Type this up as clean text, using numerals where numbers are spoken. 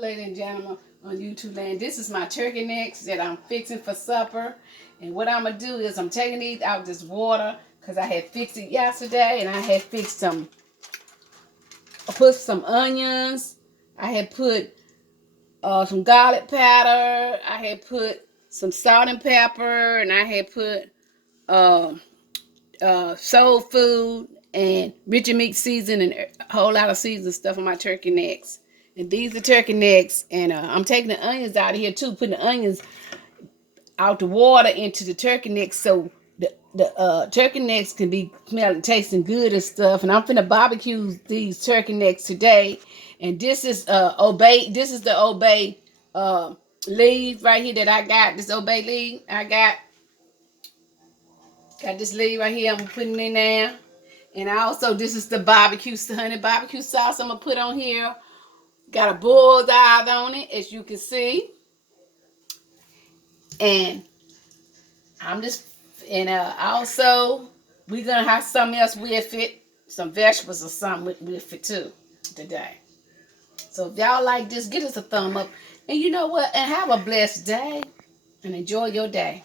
Ladies and gentlemen on YouTube land, this is my turkey necks that I'm fixing for supper. And what I'm going to do is I'm taking these out this water because I had fixed it yesterday, and I had fixed some, I put some onions, I had put some garlic powder, I had put some salt and pepper, and I had put soul food and Richard Meat season and a whole lot of seasoned stuff on my turkey necks. And these are turkey necks, and I'm taking the onions out of here too, putting the onions out the water into the turkey necks so the turkey necks can be smelling, tasting good and stuff. And I'm finna barbecue these turkey necks today. And this is obey. This is the obey leaf right here that I got. This obey leaf I got this leaf right here. I'm putting in there. And also, this is the barbecue, honey barbecue sauce I'm going to put on here. Got a bullseye on it, as you can see. And I'm just, and also, we're going to have something else with it. Some vegetables or something with it too today. So if y'all like this, give us a thumb up. And you know what? And have a blessed day. And enjoy your day.